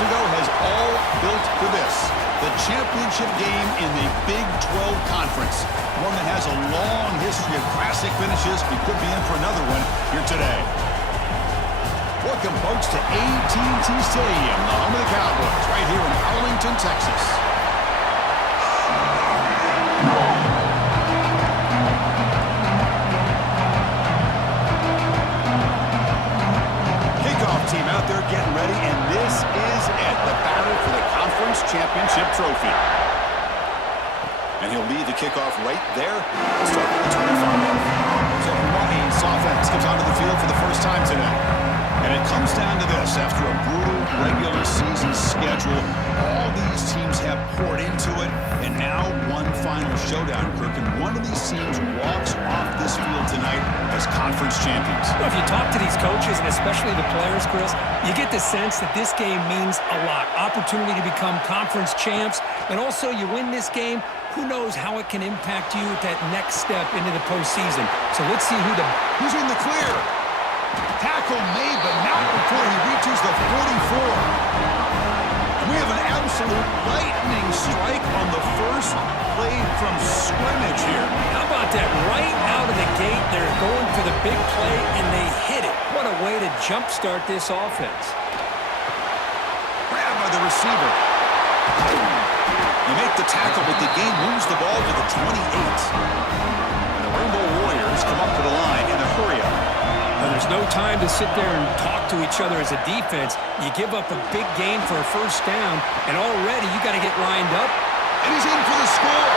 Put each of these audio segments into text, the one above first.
ago has all built for this. The championship game in the Big 12 Conference. One that has a long history of classic finishes. We could be in for another one here today. Welcome, folks, to AT&T Stadium, the home of the Cowboys, right here in Arlington, Texas. Kickoff team out there getting ready, and this is it, the battle for the conference championship trophy. And he'll lead the kickoff right there. We'll start with the 25. So Hawaii's offense comes onto the field for the first time today. And it comes down to this. After a brutal regular season schedule, all these teams have poured into it, and now one final showdown, Kirk. And one of these teams walks off this field tonight as conference champions. Well, if you talk to these coaches, and especially the players, Chris, you get the sense that this game means a lot. Opportunity to become conference champs, and also you win this game, who knows how it can impact you at that next step into the postseason. So let's see who's in the clear. Tackle made, but not before he reaches the 44. We have an absolute lightning strike on the first play from scrimmage here. How about that? Right out of the gate, they're going for the big play, and they hit it. What a way to jumpstart this offense. Grabbed by the receiver. You make the tackle, but the game moves the ball to the 28. And the Rainbow Warriors come up to the line in a hurry-up. Well, there's no time to sit there and talk to each other as a defense. You give up a big gain for a first down, and already you got to get lined up. And he's in for the score.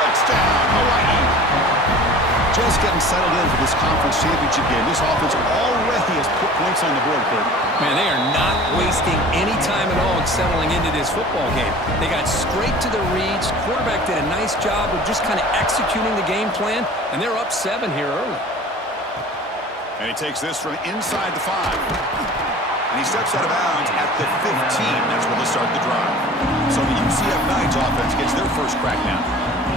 Touchdown, Hawaii. Just getting settled in for this conference championship game. This offense already has put points on the board, Kurt. Man, they are not wasting any time at all settling into this football game. They got straight to the reads. Quarterback did a nice job of just kind of executing the game plan, and they're up 7 here early. And he takes this from inside the 5. And he steps out of bounds at the 15. That's where they'll start the drive. So the UCF Knights offense gets their first crack now.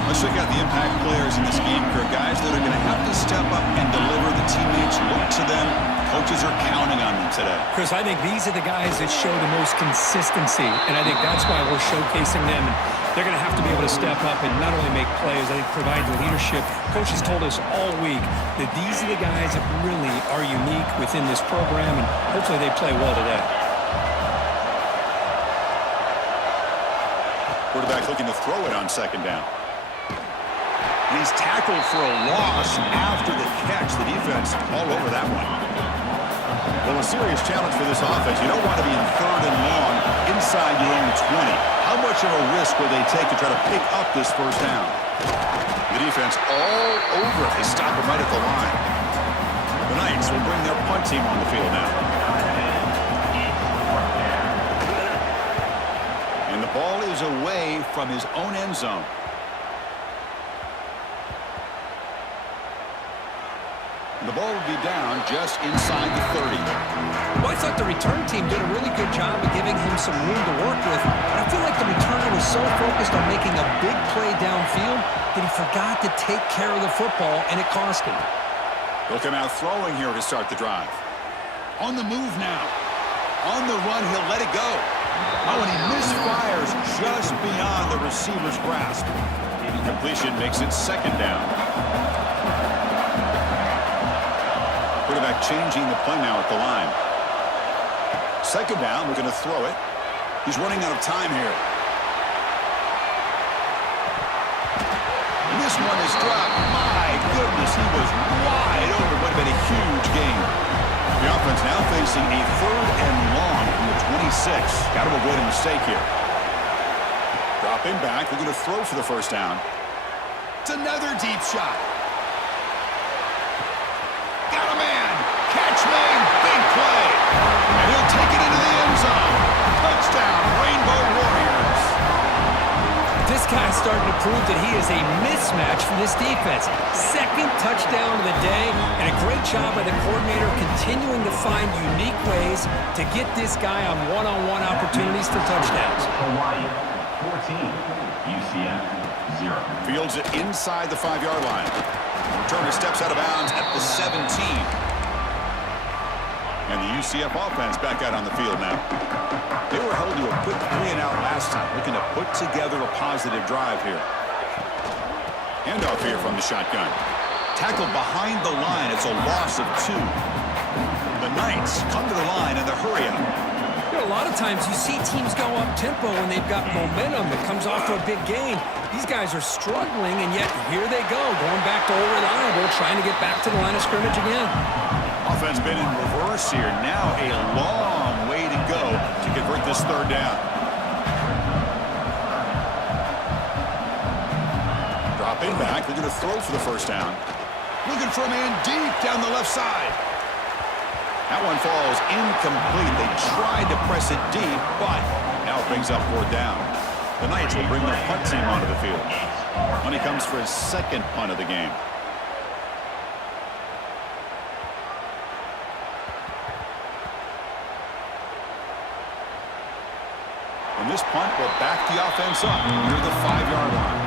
Let's check out the impact players in this game, Kirk. Guys that are going to have to step up and deliver. The teammates look to them. Coaches are counting on them today. Chris, I think these are the guys that show the most consistency, and I think that's why we're showcasing them. And they're going to have to be able to step up and not only make plays, I think provide the leadership. Coach has told us all week that these are the guys that really are unique within this program, and hopefully they play well today. Quarterback looking to throw it on second down. And he's tackled for a loss after the catch. The defense all over that one. Well, a serious challenge for this offense. You don't want to be in 3rd and long inside your own 20. How much of a risk will they take to try to pick up this first down? The defense all over it. They stop him right at the line. The Knights will bring their punt team on the field now. And the ball is away from his own end zone. And the ball will be down just inside the 30. Well, I thought the return team did a really good job of giving him some room to work with. But I feel like the returner was so focused on making a big play downfield that he forgot to take care of the football, and it cost him. They'll come out throwing here to start the drive. On the move now. On the run, he'll let it go. Oh, and he misfires just beyond the receiver's grasp. Completion makes it 2nd down. Quarterback changing the play now at the line. 2nd down, we're going to throw it. He's running out of time here. And this one is dropped. My goodness, he was wide open. Would have been a huge gain. The offense now facing a 3rd and long from the 26. Got to avoid a mistake here. Dropping back. We're going to throw for the first down. It's another deep shot. Got a man. Catch made. Big play. And he'll take it into the end zone. Touchdown, Rainbow Warriors. This guy's starting to prove that he is a mismatch for this defense. 2nd touchdown of the day, and a great job by the coordinator continuing to find unique ways to get this guy on one-on-one opportunities for touchdowns. Hawaii, 14, UCF, 0. Fields it inside the 5-yard line. Returner steps out of bounds at the 17. And the UCF offense back out on the field now. They were held to a quick 3-and-out last time, looking to put together a positive drive here. Handoff here from the shotgun. Tackled behind the line. It's a loss of 2. The Knights come to the line in the hurry up. You know, a lot of times you see teams go up-tempo when they've got momentum that comes off to a big gain. These guys are struggling, and yet here they go, going back to old reliable, trying to get back to the line of scrimmage again. Offense been in reverse here. Now a long way to go to convert this third down. Dropping back. They're going to throw for the first down. Looking for a man deep down the left side. That one falls incomplete. They tried to press it deep, but now it brings up 4th down. The Knights will bring their punt team onto the field. Money comes for his second punt of the game. And this punt will back the offense up near the 5-yard line.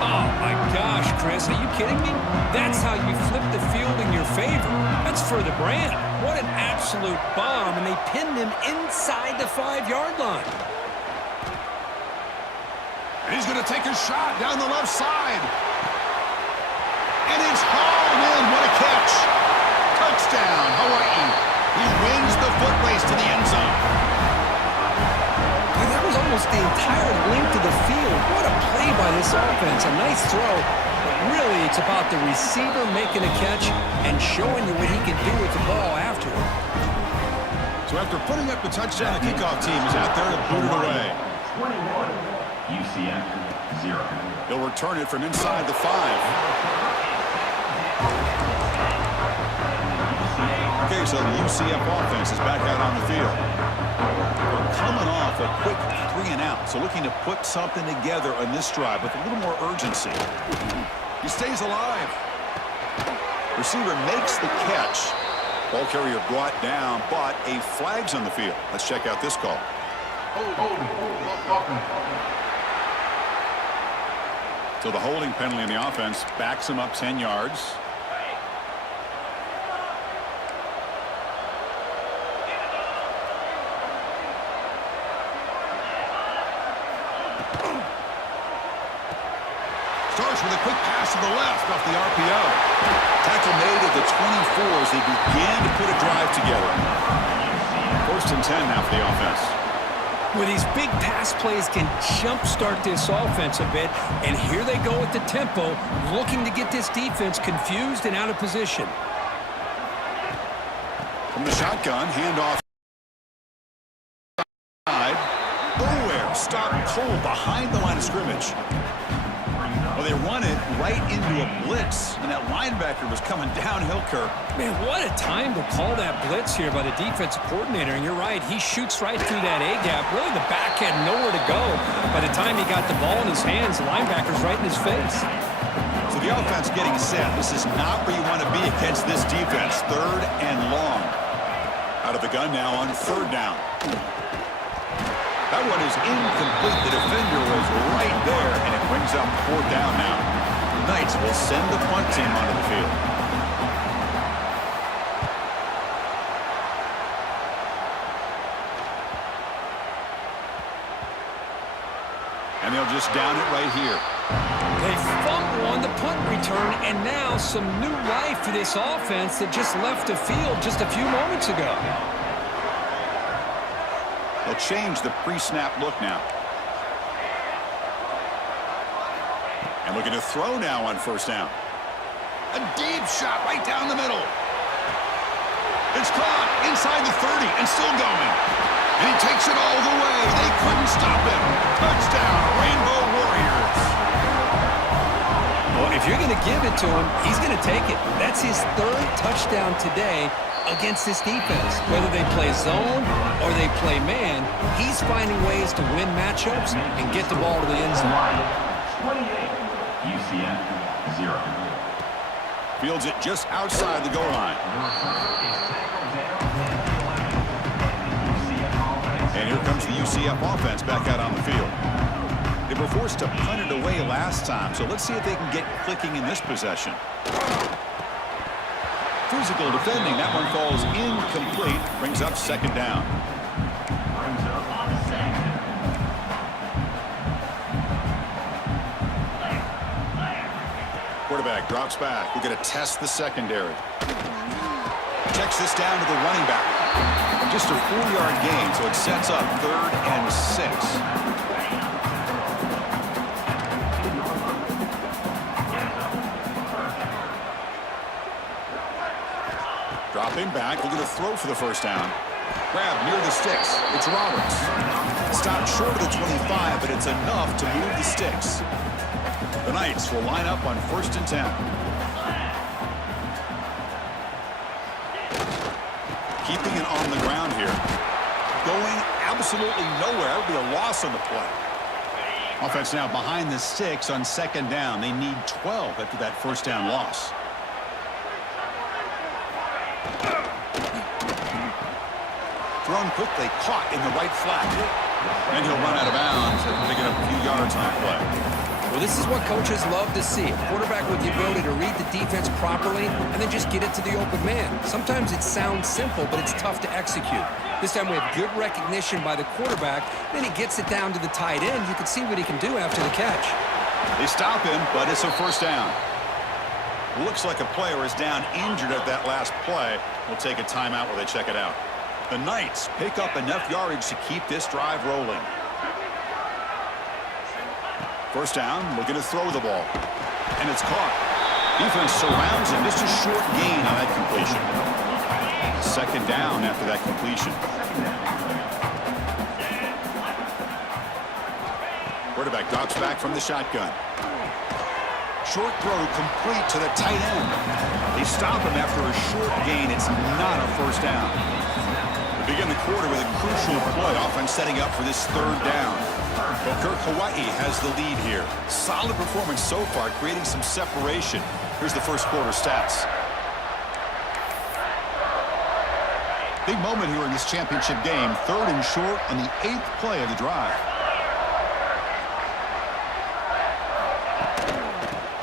Oh, my gosh, Chris, are you kidding me? That's how you flip the field in your favor. That's for the brand. What an absolute bomb, and they pinned him inside the 5-yard line. And he's going to take a shot down the left side. And it's hauled in. What a catch. Touchdown, Hawaii. He wins the foot race to the end zone. That was almost the entire length of the field. What a play by this offense. A nice throw, but really it's about the receiver making a catch and showing you what he can do with the ball after it. So after putting up the touchdown, the kickoff team is out there to boot it away. 21, UCF 0. They'll return it from inside the 5. Okay, so the UCF offense is back out on the field. We're coming off a quick 3-and-out, so looking to put something together on this drive with a little more urgency. He stays alive. Receiver makes the catch. Ball carrier brought down, but a flag's on the field. Let's check out this call. So the holding penalty in the offense backs him up 10 yards. Starts with a quick pass to the left off the RPO. Tackle made at the 24 as they begin to put a drive together. 1st and 10 now for the offense. Well, these big pass plays can jumpstart this offense a bit, and here they go with the tempo, looking to get this defense confused and out of position. From the shotgun, handoff. Nowhere. Stop cold behind the line of scrimmage. Well, they run it right into a blitz, and that linebacker was coming downhill, Kirk. Man, what a time to call that blitz here by the defensive coordinator. And you're right, he shoots right through that A-gap. Really, the back had nowhere to go. By the time he got the ball in his hands, the linebacker's right in his face. So the offense getting set. This is not where you want to be against this defense. 3rd and long. Out of the gun now on 3rd down. That one is incomplete. The defender was right there, and it brings up 4th down now. The Knights will send the punt team onto the field. And they'll just down it right here. They fumble on the punt return, and now some new life for this offense that just left the field just a few moments ago. They'll change the pre-snap look now. And looking to throw now on 1st down. A deep shot right down the middle. It's caught inside the 30 and still going. And he takes it all the way. They couldn't stop him. Touchdown, Rainbow Warriors. Well, if you're going to give it to him, he's going to take it. That's his 3rd touchdown today against this defense. Whether they play zone or they play man, he's finding ways to win matchups and get the ball to the end zone. 28, UCF 0. Fields it just outside the goal line. And here comes the UCF offense back out on the field. They were forced to punt it away last time, so let's see if they can get clicking in this possession. Threw physical defending. That one falls incomplete. Brings up second down. Quarterback drops back. We're going to test the secondary. Checks this down to the running back. Just a 4-yard gain, so it sets up 3rd and 6. Dropping back, looking to throw for the first down. Grab near the sticks. It's Roberts. Stopped short of the 25, but it's enough to move the sticks. The Knights will line up on 1st and 10. Keeping it on the ground here. Going absolutely nowhere. It'll be a loss on the play. Offense now behind the sticks on 2nd down. They need 12 after that first down loss. Thrown quickly, caught in the right flat. And he'll run out of bounds and pick it up a few yards on the play. Well, this is what coaches love to see. A quarterback with the ability to read the defense properly and then just get it to the open man. Sometimes it sounds simple, but it's tough to execute. This time we have good recognition by the quarterback. Then he gets it down to the tight end. You can see what he can do after the catch. They stop him, but it's a first down. Looks like a player is down injured at that last play. We'll take a timeout while they check it out. The Knights pick up enough yardage to keep this drive rolling. First down, looking to throw the ball. And it's caught. Defense surrounds him. Just a short gain on that completion. 2nd down after that completion. Quarterback drops back from the shotgun. Short throw complete to the tight end. They stop him after a short gain. It's not a first down. We begin the quarter with a crucial play. Offense setting up for this 3rd down. But Hawaii has the lead here. Solid performance so far, creating some separation. Here's the first quarter stats. Big moment here in this championship game. 3rd and short on the 8th play of the drive.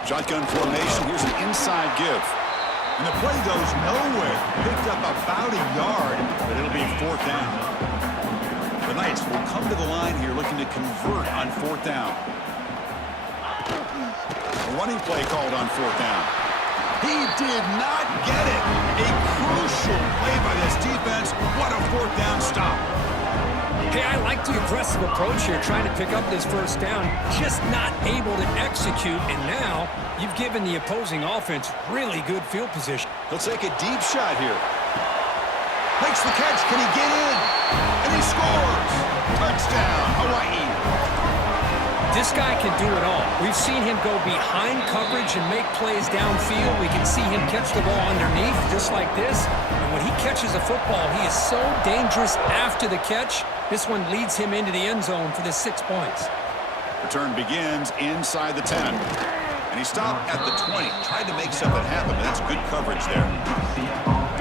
Shotgun formation. Here's an inside give. And the play goes nowhere. Picked up about a yard, but it'll be 4th down. The Knights will come to the line here looking to convert on 4th down. A running play called on 4th down. He did not get it. A crucial play by this defense. What a 4th down stop. Hey, I like the aggressive approach here, trying to pick up this first down, just not able to execute, and now you've given the opposing offense really good field position. He'll take a deep shot here. Makes the catch. Can he get in? And he scores. Touchdown, Hawaii. This guy can do it all. We've seen him go behind coverage and make plays downfield. We can see him catch the ball underneath, just like this. And when he catches a football, he is so dangerous after the catch. This one leads him into the end zone for the 6 points. Return begins inside the 10. And he stopped at the 20. Tried to make something happen, but that's good coverage there.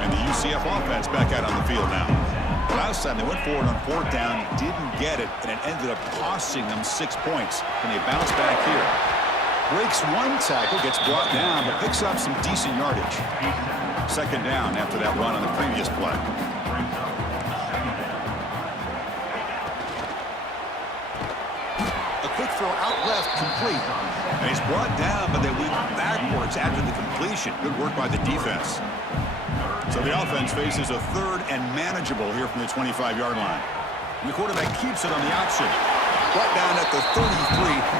And the UCF offense back out on the field now. Last time they went forward on 4th down, didn't get it, and it ended up costing them 6 points. And they bounce back here. Breaks one tackle, gets brought down, but picks up some decent yardage. 2nd down after that run on the previous play. A quick throw out left, complete. And he's brought down, but they went backwards after the completion. Good work by the defense. So the offense faces a 3rd and manageable here from the 25-yard line. And the quarterback keeps it on the option. Brought down at the 33.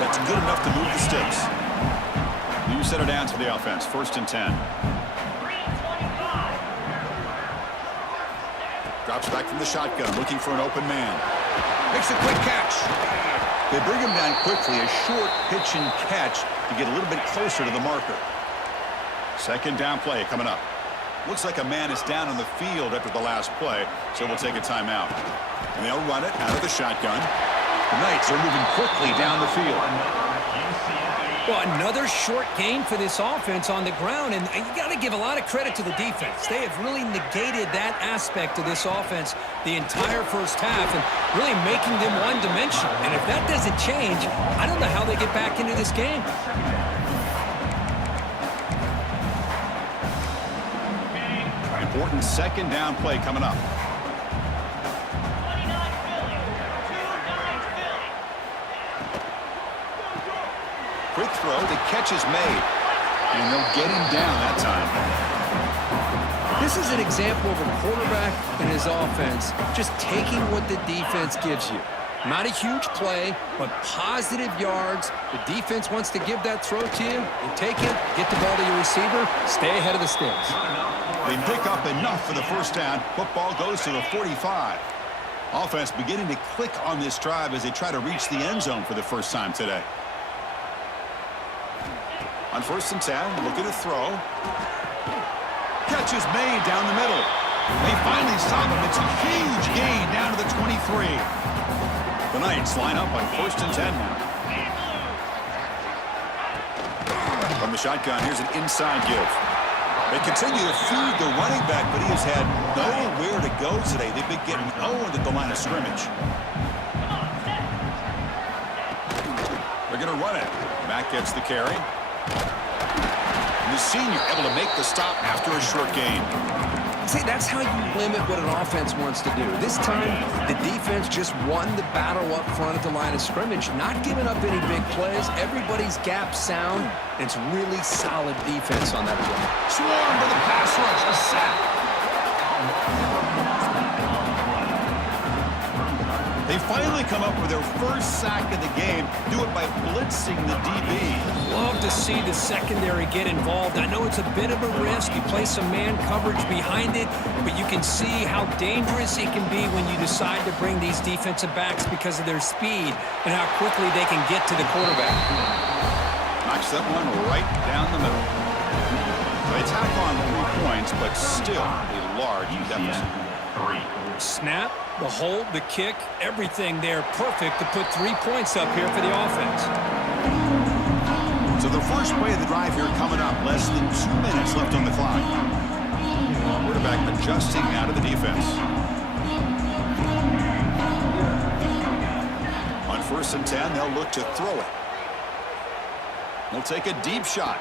That's good enough to move the sticks. You set it down to the offense. 1st and 10. Drops back from the shotgun, looking for an open man. Makes a quick catch. They bring him down quickly. A short pitch and catch to get a little bit closer to the marker. 2nd down play coming up. Looks like a man is down on the field after the last play, so we'll take a timeout. And they'll run it out of the shotgun. The Knights are moving quickly down the field. Well, another short gain for this offense on the ground, and you got to give a lot of credit to the defense. They have really negated that aspect of this offense the entire first half and really making them one-dimensional. And if that doesn't change, I don't know how they get back into this game. second down play coming up. Quick throw. The catch is made. And they'll get him down that time. This is an example of a quarterback and his offense just taking what the defense gives you. Not a huge play, but positive yards. The defense wants to give that throw to you. You take it, get the ball to your receiver, stay ahead of the sticks. They pick up enough for the first down. Football goes to the 45. Offense beginning to click on this drive as they try to reach the end zone for the first time today. On 1st and 10, looking to throw. Catch is made down the middle. They finally stop him. It's a huge gain down to the 23. The Knights line up on 1st and 10 now. From the shotgun, here's an inside give. They continue to feed the running back, but he has had nowhere to go today. They've been getting owned at the line of scrimmage. They're going to run it. Mack gets the carry. And the senior able to make the stop after a short gain. See, that's how you limit what an offense wants to do. This time, the defense just won the battle up front at the line of scrimmage, not giving up any big plays. Everybody's gap sound. It's really solid defense on that play. Swarm for the pass rush, a sack. They finally come up with their first sack of the game. Do it by blitzing the DB. Love to see the secondary get involved. I know it's a bit of a risk. You play some man coverage behind it, but you can see how dangerous it can be when you decide to bring these defensive backs because of their speed and how quickly they can get to the quarterback. Knocks that one right down the middle. They tack on 3 points, but still a large deficit. Snap, the hold, the kick, everything there perfect to put 3 points up here for the offense. So the first play of the drive here coming up, less than 2 minutes left on the clock. Quarterback adjusting out of the defense. On 1st and 10, they'll look to throw it. They'll take a deep shot.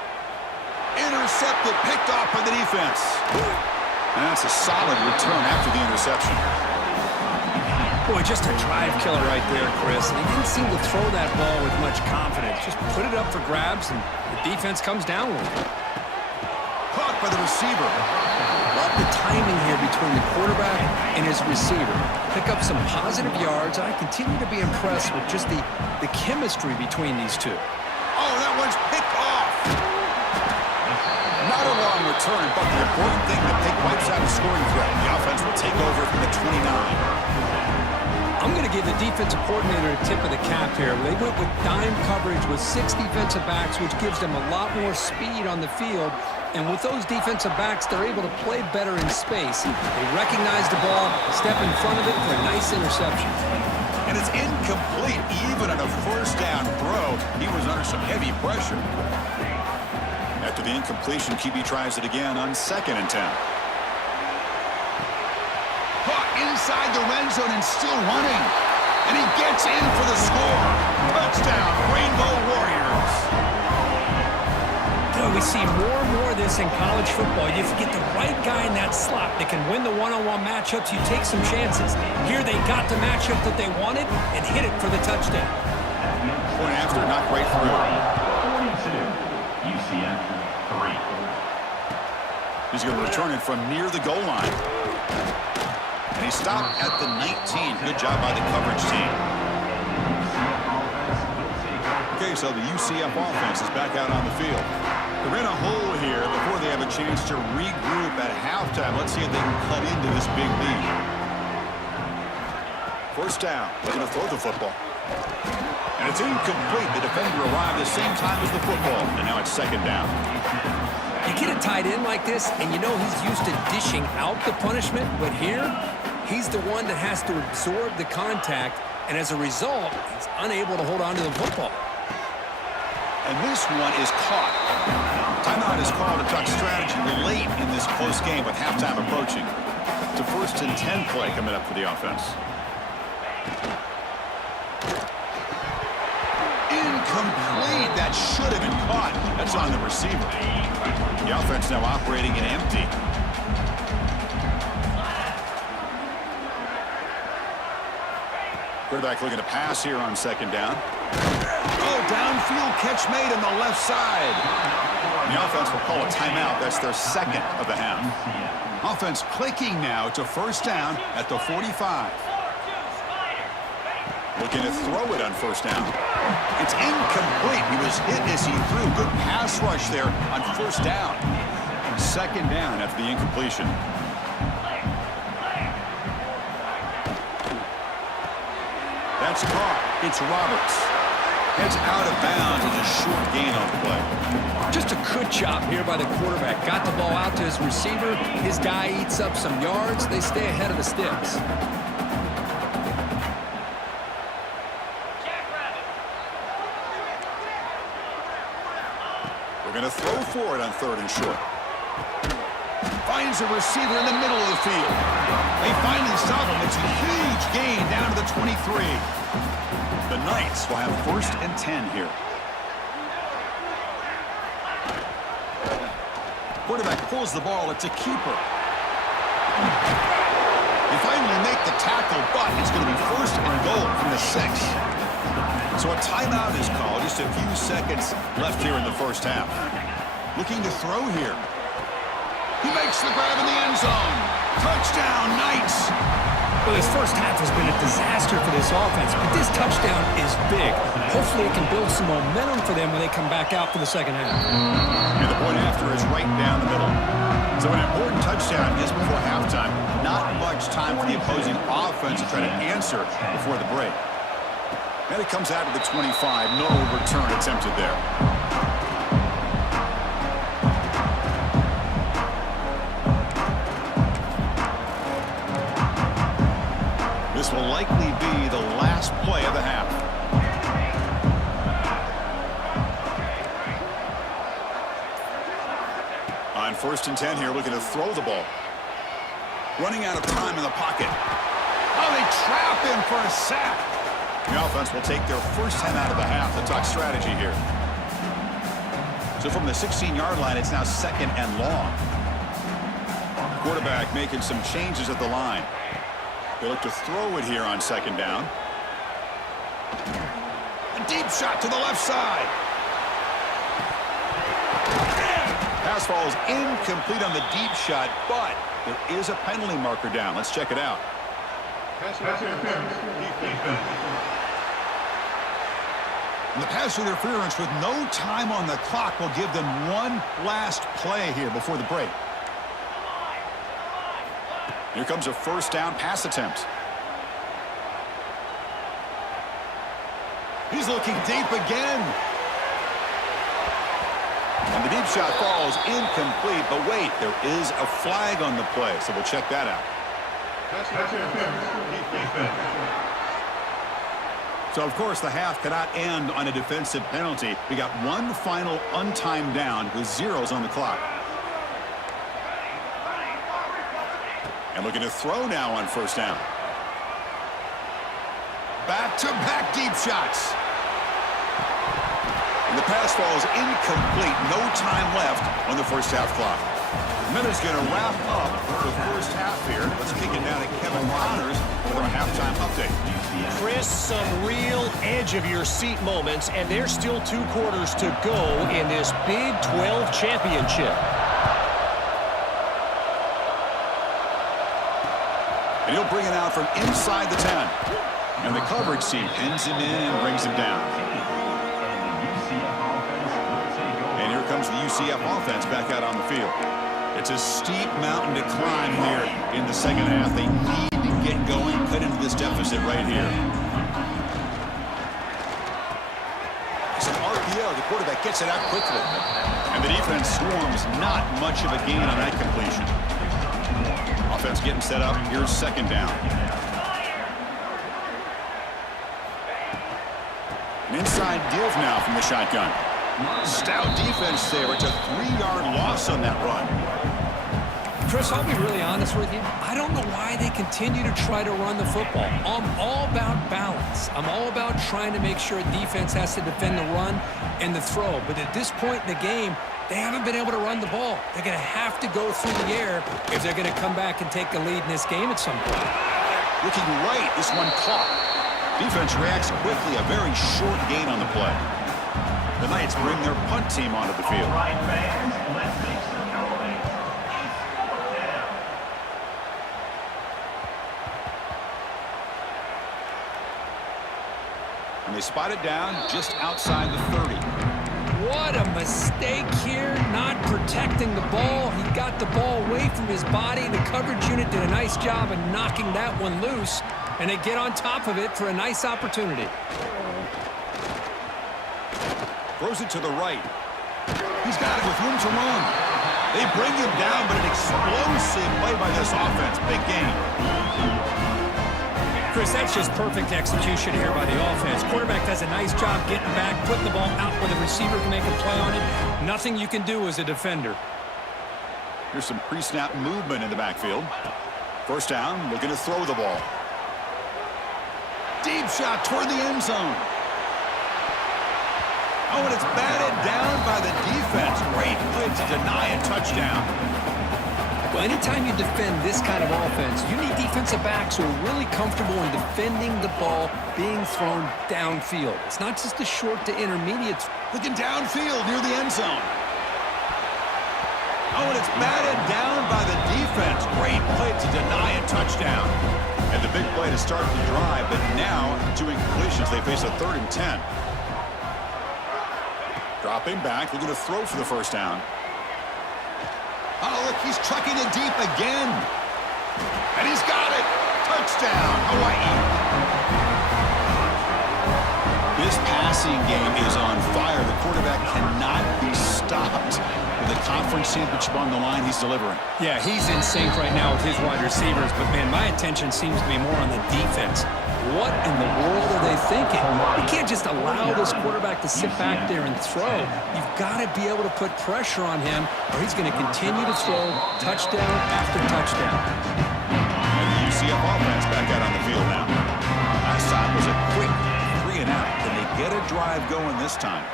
Intercepted, picked off by the defense. And that's a solid return after the interception. Boy, just a drive killer right there, Chris. And he didn't seem to throw that ball with much confidence. Just put it up for grabs, and the defense comes down with it. Caught by the receiver. Love the timing here between the quarterback and his receiver. Pick up some positive yards. I continue to be impressed with just the chemistry between these two. Oh, that one's picked off. Not a long return, but the important thing, the pick wipes out a scoring threat. The offense will take over from the 29. I'm going to give the defensive coordinator a tip of the cap here. They went with dime coverage with 6 defensive backs, which gives them a lot more speed on the field. And with those defensive backs, they're able to play better in space. They recognize the ball, step in front of it for a nice interception. And it's incomplete. Even on a first down throw, he was under some heavy pressure. After the incompletion, QB tries it again on 2nd and 10. Caught inside the red zone and still running. And he gets in for the score. Touchdown, Rainbow Warriors. Boy, we see more and more of this in college football. If you get the right guy in that slot that can win the one-on-one matchups, you take some chances. Here they got the matchup that they wanted and hit it for the touchdown. Point after, not great through. 42, UCF 3. He's going to return it from near the goal line. And he stopped at the 19. Good job by the coverage team. Okay, so the UCF offense is back out on the field. They're in a hole here before they have a chance to regroup at halftime. Let's see if they can cut into this big lead. First down. Looking to throw the football. And it's incomplete. The defender arrived the same time as the football. And now it's 2nd down. You get a tight end like this, and you know he's used to dishing out the punishment, but here, he's the one that has to absorb the contact, and as a result, he's unable to hold on to the football. And this one is caught. Timeout is called to talk strategy late in this close game with halftime approaching. It's a 1st and 10 play coming up for the offense. Incomplete. That should have been caught. That's on the receiver. The offense now operating in empty. Quarterback looking to pass here on second down. Oh, downfield catch made on the left side. The offense will call a timeout. That's their second of the half. Offense clicking now to first down at the 45. Looking to throw it on first down. It's incomplete. He was hit as he threw. Good pass rush there on first down. Second down after the incompletion. That's caught. It's Roberts. It's out of bounds as a short gain on the play. Just a good job here by the quarterback. Got the ball out to his receiver. His guy eats up some yards. They stay ahead of the sticks. We're going to throw for it on third and short. Finds a receiver in the middle of the field. They finally stop him. It's a huge gain down to the 23. The Knights will have first and 10 here. Quarterback pulls the ball. It's a keeper. They finally make the tackle, but it's going to be first and goal from the 6. So a timeout is called. Just a few seconds left here in the first half. Looking to throw here. He makes the grab in the end zone. Touchdown, Knights. Well, this first half has been a disaster for this offense, but this touchdown is big. Hopefully it can build some momentum for them when they come back out for the second half. And the point after is right down the middle. So an important touchdown just before halftime. Not much time for the opposing offense to try to answer before the break. And it comes out of the 25. No return attempted there. This will likely be the last play of the half. On first and 10 here, looking to throw the ball. Running out of time in the pocket. Oh, they trap him for a sack. The offense will take their first 10 out of the half. The talk strategy here. So from the 16-yard line, it's now second and long. Quarterback making some changes at the line. They look to throw it here on second down. A deep shot to the left side. Pass falls incomplete on the deep shot, but there is a penalty marker down. Let's check it out. And the pass interference with no time on the clock will give them one last play here before the break. Here comes a first down pass attempt. He's looking deep again. And the deep shot falls incomplete, but wait, there is a flag on the play, so we'll check that out. So, of course, the half cannot end on a defensive penalty. We got one final untimed down with zeros on the clock. And looking to throw now on first down. Back-to-back deep shots. And the pass falls incomplete. No time left on the first half clock. Minute's going to wrap up the first half here. Let's kick it down to Kevin Connors with our halftime update. Chris, some real edge-of-your-seat moments, and there's still 2 quarters to go in this Big 12 championship. And he'll bring it out from inside the 10. And the coverage team pins him in and brings him down. And here comes the UCF offense back out on the field. It's a steep mountain to climb here in the second half. They need to get going, cut into this deficit right here. It's an RPO. The quarterback gets it out quickly. And the defense swarms. Not much of a gain on that completion. Offense getting set up. Here's second down. An inside give now from the shotgun. Stout defense there. It's a 3-yard loss on that run. Chris, I'll be really honest with you. I don't know why they continue to try to run the football. I'm all about balance. I'm all about trying to make sure defense has to defend the run and the throw. But at this point in the game, they haven't been able to run the ball. They're going to have to go through the air if they're going to come back and take the lead in this game at some point. Looking right, this one caught. Defense reacts quickly, a very short gain on the play. The Knights bring their punt team onto the field. All right, fans, let's make some noise. Down. And they spot it down just outside the 30. What a mistake here, not protecting the ball. He got the ball away from his body. The coverage unit did a nice job of knocking that one loose, and they get on top of it for a nice opportunity. Throws it to the right. He's got it with room to run. They bring him down, but an explosive play by this offense. Big game. Chris, that's just perfect execution here by the offense. Quarterback does a nice job getting back, putting the ball out where the receiver can make a play on it. Nothing you can do as a defender. Here's some pre-snap movement in the backfield. First down, looking to throw the ball. Deep shot toward the end zone. Oh, and it's batted down by the defense. Great play to deny a touchdown. Well, anytime you defend this kind of offense, you need defensive backs who are really comfortable in defending the ball being thrown downfield. It's not just the short to intermediate. Looking downfield near the end zone. Oh, and it's batted down by the defense. Great play to deny a touchdown. And the big play to start the drive, but now, two incompletions, they face a 3rd and 10. Dropping back, looking to throw for the first down. Oh, look, he's trucking it deep again. And he's got it. Touchdown, Hawaii. This passing game is on fire. The quarterback cannot be stopped. With the conference championship on the line, he's delivering. Yeah, he's in sync right now with his wide receivers, but, man, my attention seems to be more on the defense. What in the world are they thinking? You can't just allow this quarterback to sit back there and throw. You've got to be able to put pressure on him, or he's going to continue to throw touchdown after touchdown. And the UCF offense back out on the field now. Last time was a quick 3 and out. Can they get a drive going this time?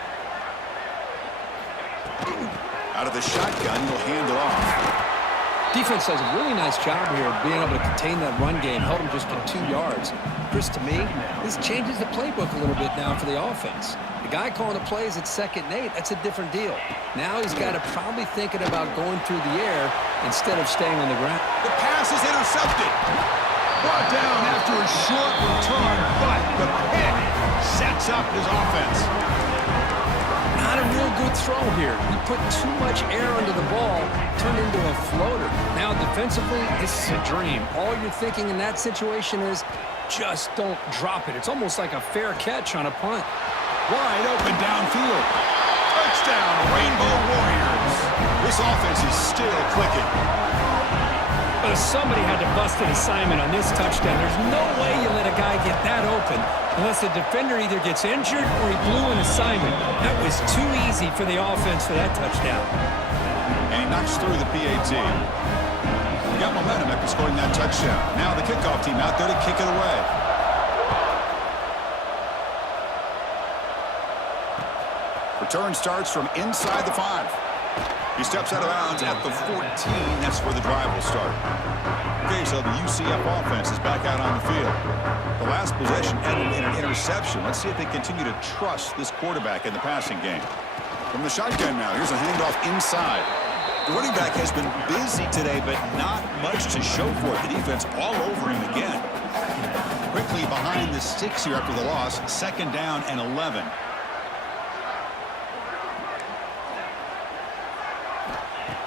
Out of the shotgun, he'll hand it off. Defense does a really nice job here of being able to contain that run game, held him just to 2 yards. Chris, to me, this changes the playbook a little bit now for the offense. The guy calling the plays at 2nd and 8, that's a different deal. Now he's got to probably thinking about going through the air instead of staying on the ground. The pass is intercepted. Brought down after a short return, but the pick sets up his offense. Not a real good throw here. He put too much air under the ball, turned into a floater. Now defensively, this is a dream. All you're thinking in that situation is just don't drop it. It's almost like a fair catch on a punt. Wide open downfield. Touchdown, Rainbow Warriors. This offense is still clicking. But somebody had to bust an assignment on this touchdown. There's no way you let a guy get that open unless the defender either gets injured or he blew an assignment. That was too easy for the offense for that touchdown. And he knocks through the PAT. He got momentum after scoring that touchdown. Now the kickoff team out there to kick it away. Return starts from inside the 5. He steps out of bounds at the 14. That's where the drive will start. Okay, so the UCF offense is back out on the field. The last possession ended in an interception. Let's see if they continue to trust this quarterback in the passing game. From the shotgun now, here's a handoff inside. The running back has been busy today, but not much to show for it. The defense all over him again. Quickly behind the sticks here after the loss. 2nd down and 11.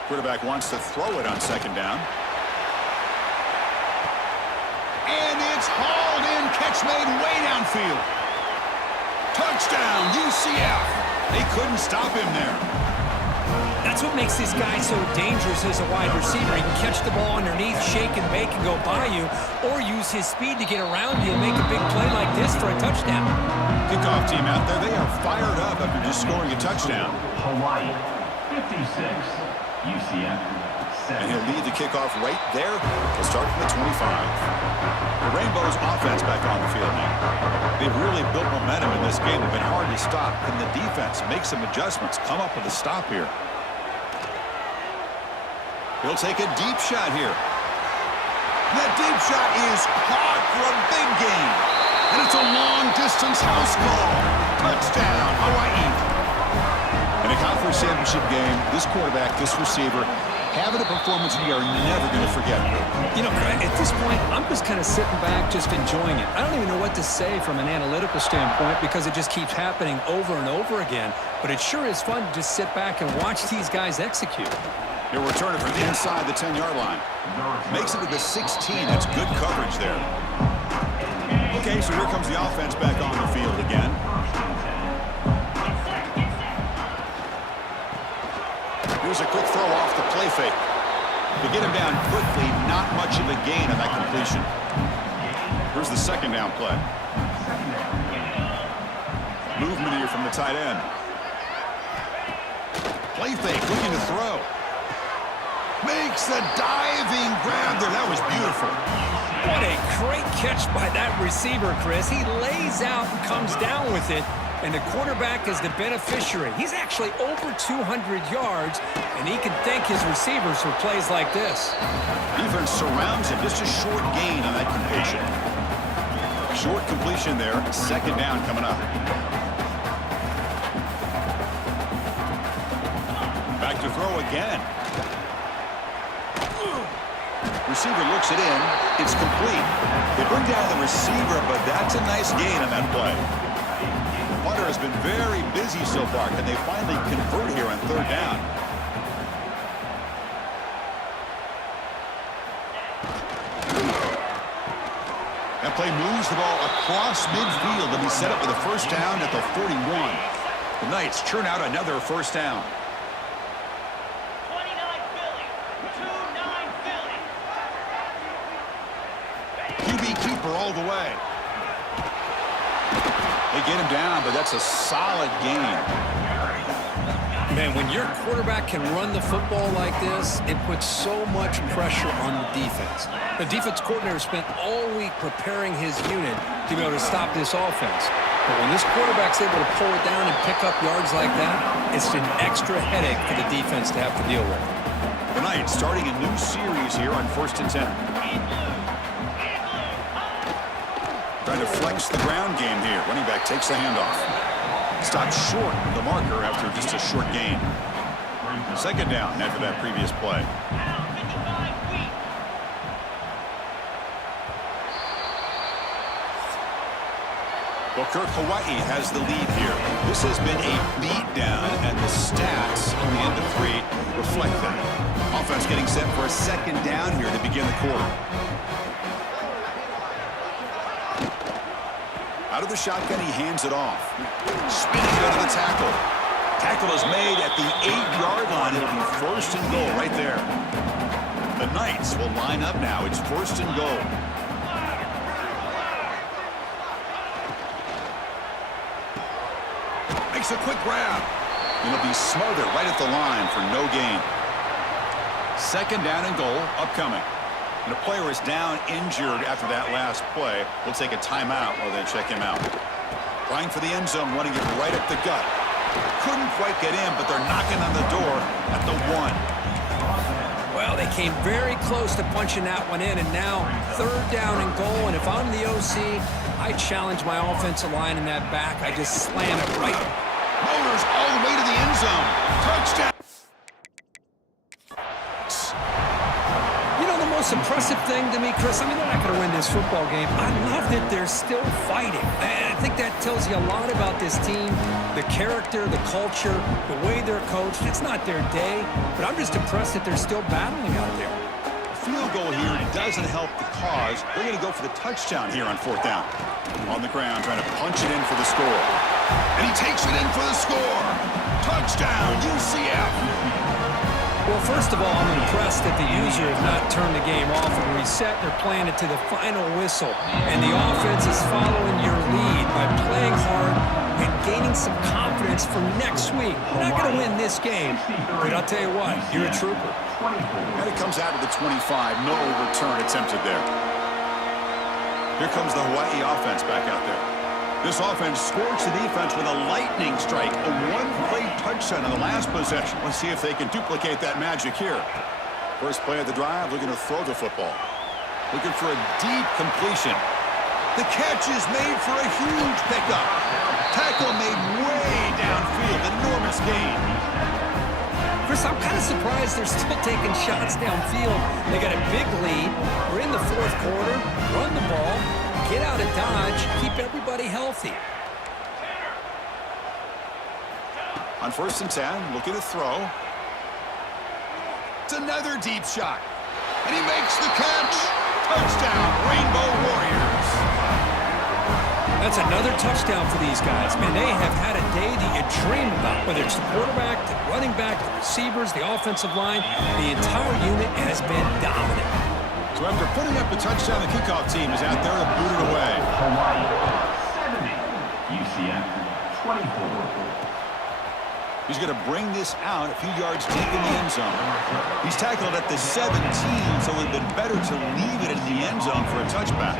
Quarterback wants to throw it on 2nd down. And it's hauled in. Catch made way downfield. Touchdown, UCF. They couldn't stop him there. That's what makes this guy so dangerous as a wide receiver. He can catch the ball underneath, shake and bake, and go by you, or use his speed to get around you and make a big play like this for a touchdown. Kickoff team out there, they are fired up after just scoring a touchdown. Hawaii, 56. UCF, 7. And he'll lead the kickoff right there. He'll start from the 25. The Rainbows offense back on the field now. They've really built momentum in this game. They've been hard to stop. Can the defense make some adjustments, come up with a stop here? He'll take a deep shot here. That deep shot is caught for a big gain. And it's a long-distance house call. Touchdown, Hawaii. In a conference championship game, this quarterback, this receiver, having a performance we are never going to forget. You know, at this point, I'm just kind of sitting back, just enjoying it. I don't even know what to say from an analytical standpoint because it just keeps happening over and over again. But it sure is fun to just sit back and watch these guys execute. He'll return it from inside the 10-yard line. Makes it to the 16. That's good coverage there. Okay, so here comes the offense back on the field again. Here's a quick throw off the play fake. To get him down quickly, not much of a gain on that completion. Here's the second down play. Movement here from the tight end. Play fake, looking to throw. Makes the diving grab there. That was beautiful. What a great catch by that receiver, Chris. He lays out and comes down with it, and the quarterback is the beneficiary. He's actually over 200 yards, and he can thank his receivers for plays like this. Defense surrounds him. Just a short gain on that completion. Short completion there. Second down coming up. Back to throw again. Receiver looks it in. It's complete. They bring down the receiver, but that's a nice gain on that play. Punter has been very busy so far. Can they finally convert here on third down? That play moves the ball across midfield to be set up with a first down at the 41. The Knights churn out another first down. 29 Philly. 29 Philly. QB keeper all the way. They get him down, but that's a solid gain. Man, when your quarterback can run the football like this, it puts so much pressure on the defense. The defense coordinator spent all week preparing his unit to be able to stop this offense. But when this quarterback's able to pull it down and pick up yards like that, it's an extra headache for the defense to have to deal with. The Knights starting a new series here on 1st and 10. Trying to flex the ground game here. Running back takes the handoff. Stopped short of the marker after just a short gain. Second down after that previous play. Well, Kirk, Hawaii has the lead here. This has been a beatdown, and the stats on the end of 3 reflect that. Offense getting set for a second down here to begin the quarter. Out of the shotgun, he hands it off. Spinning out of the tackle. Tackle is made at the 8-yard line. It'll be 1st and goal right there. The Knights will line up now. It's 1st and goal. Makes a quick grab. It'll be smothered right at the line for no gain. Second down and goal upcoming. And a player is down injured after that last play. We'll take a timeout while they check him out. Trying for the end zone, running it right up the gut. Couldn't quite get in, but they're knocking on the door at the 1. Well, they came very close to punching that one in, and now third down and goal. And if I'm the OC, I challenge my offensive line in that back. I just slam it right. Motors all the way to the end zone. Touchdown. Most impressive thing to me, Chris, I mean, they're not going to win this football game. I love that they're still fighting. And I think that tells you a lot about this team, the character, the culture, the way they're coached. It's not their day, but I'm just impressed that they're still battling out there. Field goal here doesn't help the cause. They're going to go for the touchdown here on 4th down. On the ground, trying to punch it in for the score. And he takes it in for the score. Touchdown, UCF. Well, first of all, I'm impressed that the user has not turned the game off and reset. They're playing it to the final whistle. And the offense is following your lead by playing hard and gaining some confidence for next week. We're not going to win this game, but I'll tell you what, you're a trooper. And it comes out of the 25. No return attempted there. Here comes the Hawaii offense back out there. This offense scorched the defense with a lightning strike, a one-play touchdown in the last possession. Let's see if they can duplicate that magic here. First play of the drive, looking to throw the football. Looking for a deep completion. The catch is made for a huge pickup. Tackle made way downfield. Enormous gain. Chris, I'm kind of surprised they're still taking shots downfield. They got a big lead. We're in the fourth quarter. Run the ball. Get out of Dodge. Keep everybody healthy. On 1st and 10, looking to throw. It's another deep shot. And he makes the catch. Touchdown, Rainbow Warriors. That's another touchdown for these guys. Man, they have had a day that you dream about, whether it's the quarterback, the running back, the receivers, the offensive line. The entire unit has been dominant. So after putting up the touchdown, the kickoff team is out there to boot it away. Hawaii 70, UCF 24. He's going to bring this out a few yards deep in the end zone. He's tackled at the 17, so it would have been better to leave it in the end zone for a touchback.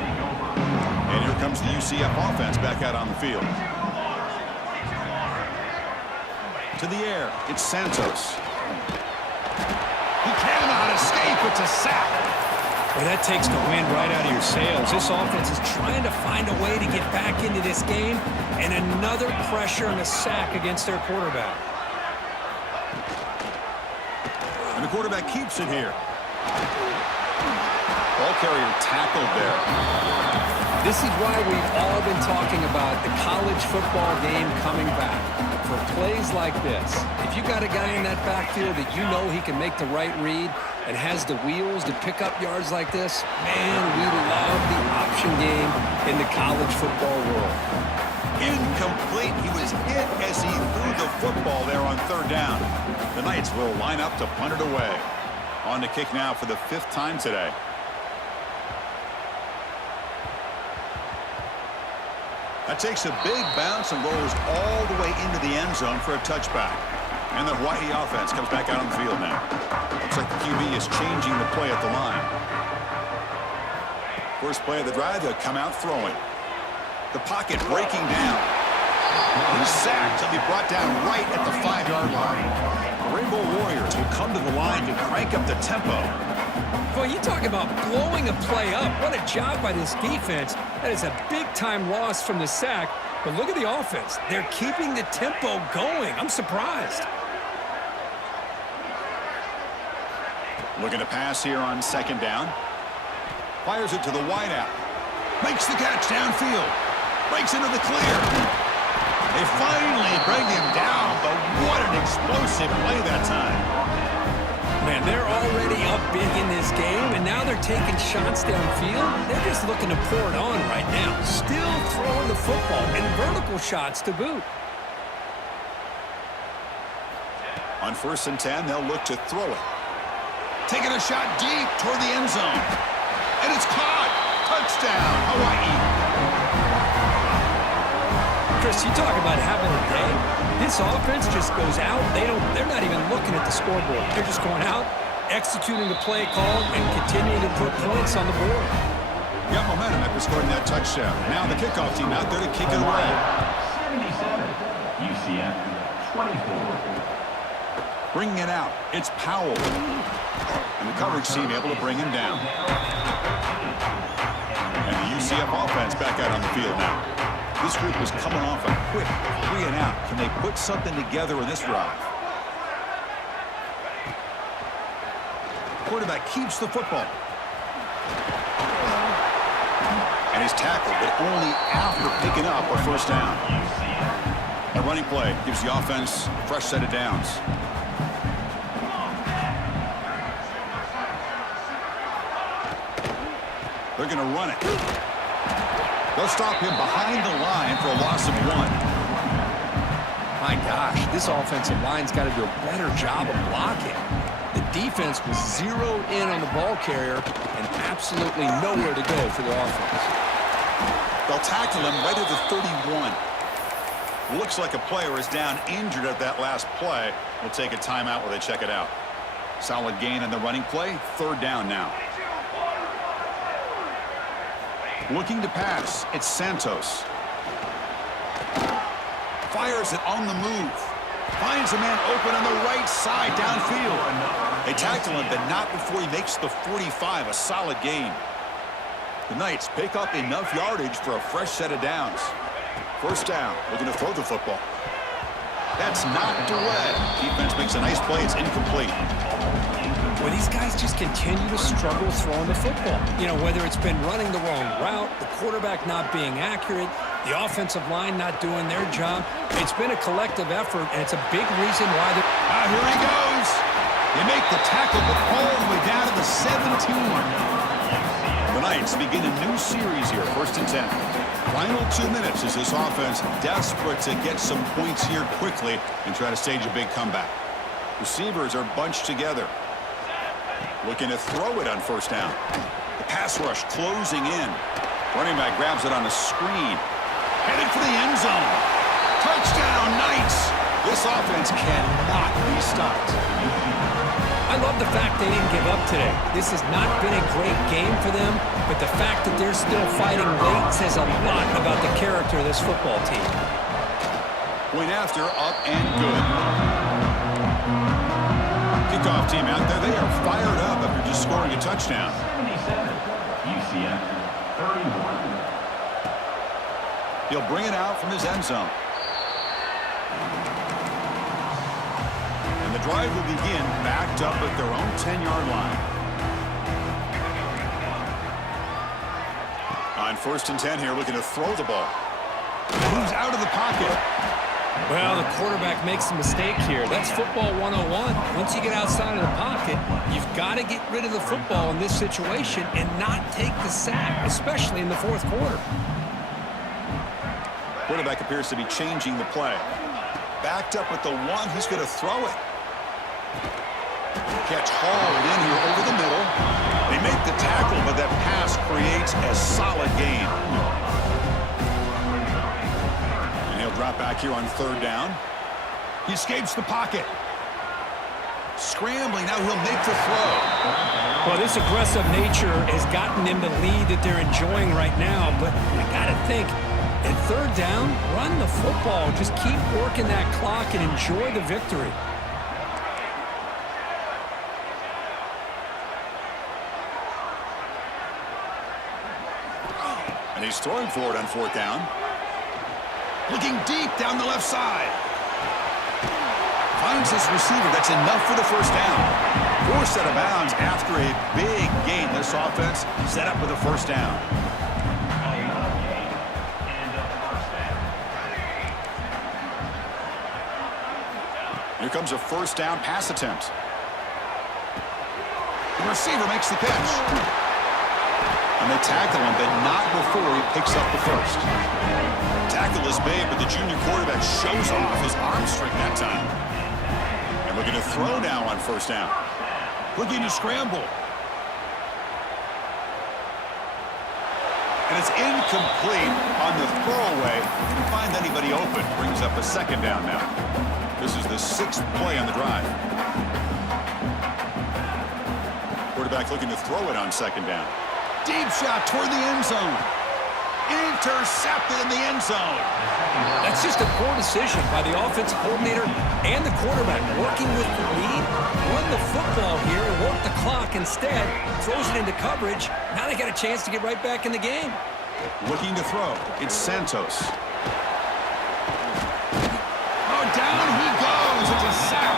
And here comes the UCF offense back out on the field. To the air, it's Santos. He cannot escape. It's a sack. Well, that takes the wind right out of your sails. This offense is trying to find a way to get back into this game, and another pressure and a sack against their quarterback. And the quarterback keeps it here. Ball carrier tackled there. This is why we've all been talking about the college football game coming back. For plays like this, if you got a guy in that backfield that you know he can make the right read and has the wheels to pick up yards like this, man, we love the option game in the college football world. Incomplete. He was hit as he threw the football there on 3rd down. The Knights will line up to punt it away. On to kick now for the 5th time today. That takes a big bounce and rolls all the way into the end zone for a touchback. And the Hawaii offense comes back out on the field now. Looks like the QB is changing the play at the line. First play of the drive, they'll come out throwing. The pocket breaking down. He's sacked. He'll be brought down right at the 5-yard line. The Rainbow Warriors will come to the line to crank up the tempo. Boy, you talk about blowing a play up. What a job by this defense. That is a big-time loss from the sack. But look at the offense. They're keeping the tempo going. I'm surprised. Looking to pass here on 2nd down. Fires it to the wideout. Makes the catch downfield. Breaks into the clear. They finally bring him down, but what an explosive play that time. Man, they're already up big in this game, and now they're taking shots downfield. They're just looking to pour it on right now. Still throwing the football, and vertical shots to boot. On 1st and 10, they'll look to throw it. Taking a shot deep toward the end zone. And it's caught. Touchdown, Hawaii. Chris, you talk about having a day. This offense just goes out. They're not even looking at the scoreboard. They're just going out, executing the play call, and continuing to put points on the board. Got momentum after scoring that touchdown. Now the kickoff team out there to kick it away. 77, UCF 24. Bringing it out, it's Powell. And the coverage team able to bring him down. And the UCF offense back out on the field now. This group is coming off a quick 3-and-out. Can they put something together in this drive? Quarterback keeps the football. And he's tackled, but only after picking up a 1st down. A running play gives the offense a fresh set of downs. They're going to run it. They'll stop him behind the line for a loss of 1. My gosh, this offensive line's got to do a better job of blocking. The defense was zeroed in on the ball carrier and absolutely nowhere to go for the offense. They'll tackle him right at the 31. Looks like a player is down injured at that last play. We'll take a timeout while they check it out. Solid gain in the running play. 3rd down now. Looking to pass, it's Santos. Fires it on the move. Finds a man open on the right side downfield. They tackle him, but not before he makes the 45, a solid gain. The Knights pick up enough yardage for a fresh set of downs. First down, looking to throw the football. That's knocked away. Defense makes a nice play. It's incomplete. Well, these guys just continue to struggle throwing the football. You know, whether it's been running the wrong route, the quarterback not being accurate, the offensive line not doing their job. It's been a collective effort, and it's a big reason why they're... Ah, here he goes. They make the tackle, but all the way down to the 17. The Knights begin a new series here, 1st and 10. Final 2 minutes as this offense desperate to get some points here quickly and try to stage a big comeback. Receivers are bunched together. Looking to throw it on 1st down. The pass rush closing in. Running back grabs it on a screen. Heading for the end zone. Touchdown, Knights! This offense cannot be stopped. I love the fact they didn't give up today. This has not been a great game for them, but the fact that they're still fighting late says a lot about the character of this football team. Point after, up and good. Kickoff team out there. They are fired up after just scoring a touchdown. 77, UCF 31. He'll bring it out from his end zone. And the drive will begin backed up at their own 10-yard line. On 1st and 10 here, looking to throw the ball. Moves out of the pocket. Well, the quarterback makes a mistake here. That's football 101. Once you get outside of the pocket, you've got to get rid of the football in this situation and not take the sack, especially in the 4th quarter. Quarterback appears to be changing the play. Backed up with the 1, he's going to throw it. Catch hauled in here over the middle. They make the tackle, but that pass creates a solid gain. And he'll drop back here on 3rd down. He escapes the pocket. Scrambling, now he'll make the throw. Well, this aggressive nature has gotten them the lead that they're enjoying right now, but I got to think, at 3rd down, run the football. Just keep working that clock and enjoy the victory. And he's throwing for it on 4th down. Looking deep down the left side. Finds his receiver. That's enough for the 1st down. 4th set of bounds after a big gain. This offense set up with a 1st down. Here comes a 1st down pass attempt. The receiver makes the catch. And they tackle him, but not before he picks up the 1st. Tackle is made, but the junior quarterback shows off his arm strength that time. And looking to throw now on 1st down. Looking to scramble. And it's incomplete on the throwaway. Didn't find anybody open. Brings up a 2nd down now. This is the 6th play on the drive. Quarterback looking to throw it on 2nd down. Deep shot toward the end zone. Intercepted in the end zone. That's just a poor decision by the offensive coordinator and the quarterback. Working with the lead, run the football here and work the clock instead. Throws it into coverage. Now they got a chance to get right back in the game. Looking to throw. It's Santos. Oh, down he goes. It's a sack.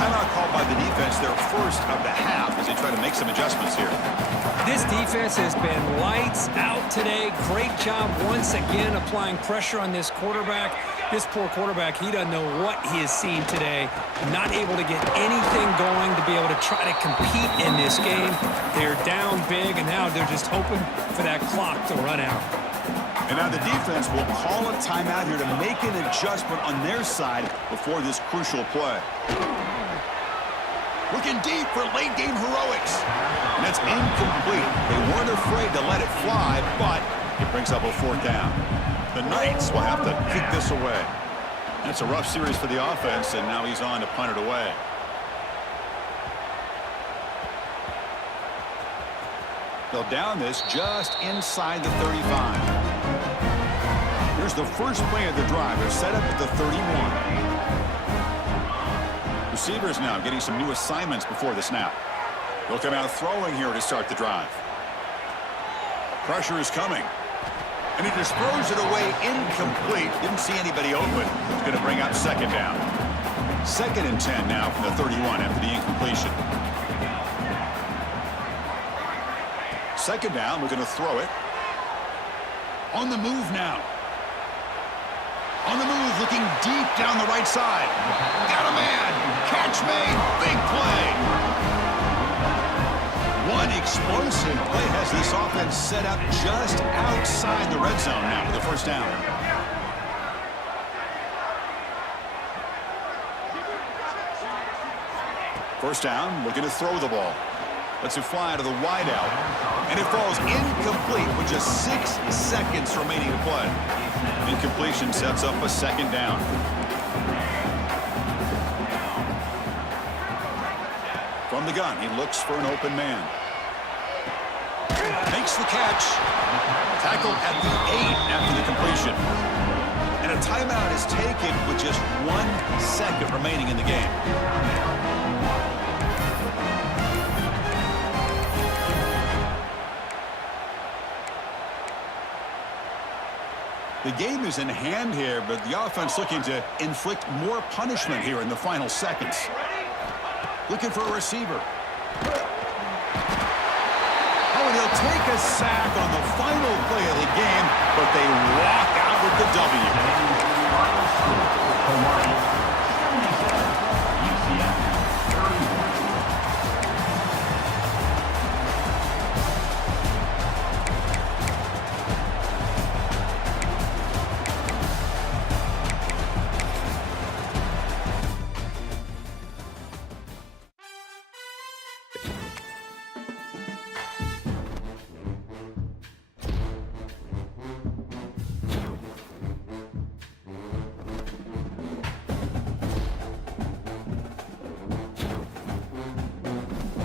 Timeout called by the defense, their 1st of the half, as they try to make some adjustments here. This defense has been lights out today. Great job once again applying pressure on this quarterback. This poor quarterback, he doesn't know what he has seen today. Not able to get anything going to be able to try to compete in this game. They're down big, and now they're just hoping for that clock to run out. And now the defense will call a timeout here to make an adjustment on their side before this crucial play. Looking deep for late-game heroics. And that's incomplete. They weren't afraid to let it fly, but it brings up a 4th down. The Knights will have to kick this away. That's a rough series for the offense, and now he's on to punt it away. They'll down this just inside the 35. Here's the first play of the drive. They're set up at the 31. Receivers now getting some new assignments before the snap. They'll come out throwing here to start the drive. Pressure is coming. And he just throws it away incomplete. Didn't see anybody open. It's going to bring up second down. 2nd and 10 now from the 31 after the incompletion. 2nd down, we're going to throw it. On the move now. On the move, looking deep down the right side. Got a man. Catch made. Big play. One explosive play has this offense set up just outside the red zone now for the first down. First down, looking to throw the ball. Lets it fly to the wideout. And it falls incomplete with just 6 seconds remaining to play. Incompletion sets up a 2nd down. From the gun, he looks for an open man. Makes the catch. Tackled at the 8 after the completion. And a timeout is taken with just 1 second remaining in the game. The game is in hand here, but the offense looking to inflict more punishment here in the final seconds. Looking for a receiver. Oh, and he'll take a sack on the